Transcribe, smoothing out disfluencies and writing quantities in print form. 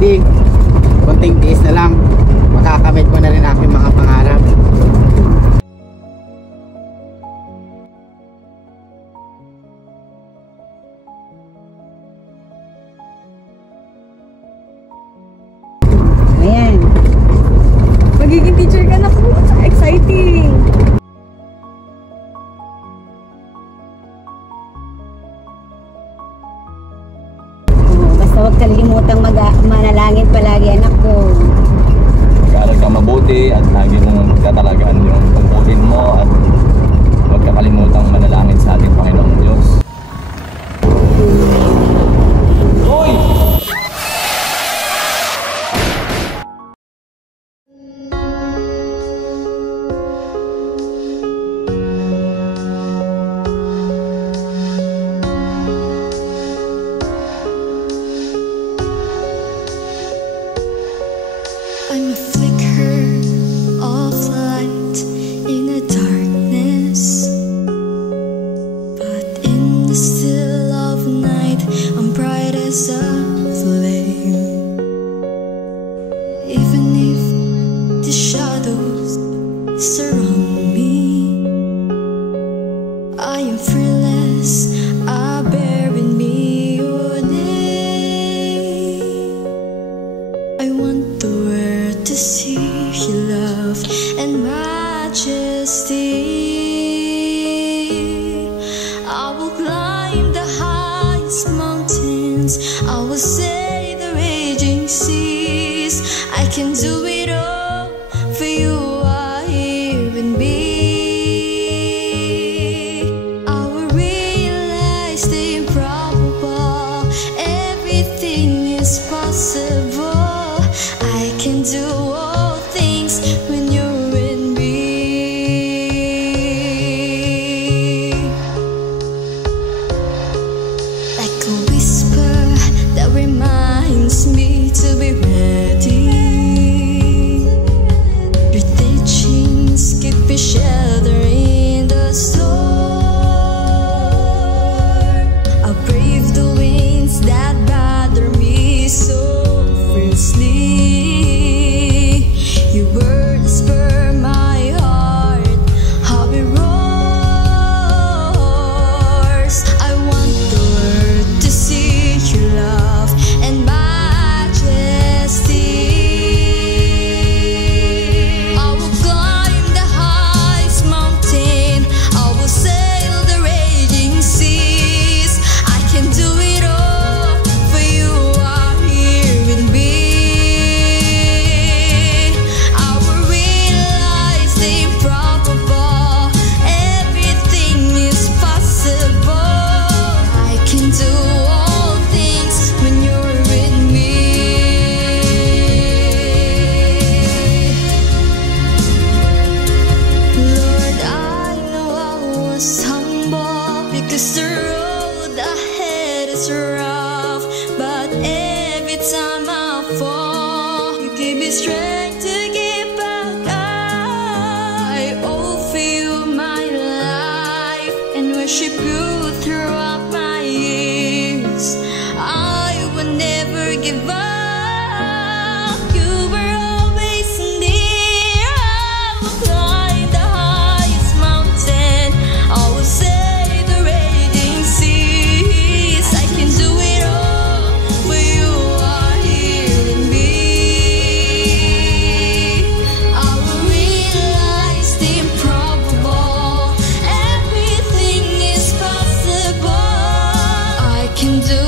Big, konting tiis na lang, makakamit ko na rin aking mga pangarap. Ayan. Magiging teacher ka na po. Exciting. Basta huwag kalimutang manalangin palagi, anak ko. Mag-aaral ka mabuti at lagi mong tatalagaan yung tungkulin mo at huwag ka kalimutang manalangin sa ating Panginoong Diyos. Hoy! I'm a flicker of light in the darkness, but in the still of night I'm bright as a flame. Even if the shadows surround me, I am fearless, I bear in me your name. I want the world to see your love and majesty. I will climb the highest mountains, I will sail the raging seas. I can do it all, for you are here in me. I will realize the improbable, everything is possible. I can do all things when you're in me. Like a whisper that reminds me to be ready. Your teachings keep me shelter in the storm. I'll brave the winds that bother me so fiercely. Your words spur my heart, how it roars. I want the world to see your love and majesty. I will climb the highest mountain, I will sail the raging seas. I can do it all, for you are here with me. I will realize the improbable, everything is possible. I can do all things when you're with me. Lord, I know I was humble because the road ahead is rough, but every time I fall, you give me strength to get back up. I offer you my life and worship you throughout my years. I will never give up. You were always near. I will climb the highest mountain, I will sail the raging seas. I can do it all, for you are here in me. I will realize the improbable, everything is possible. I can do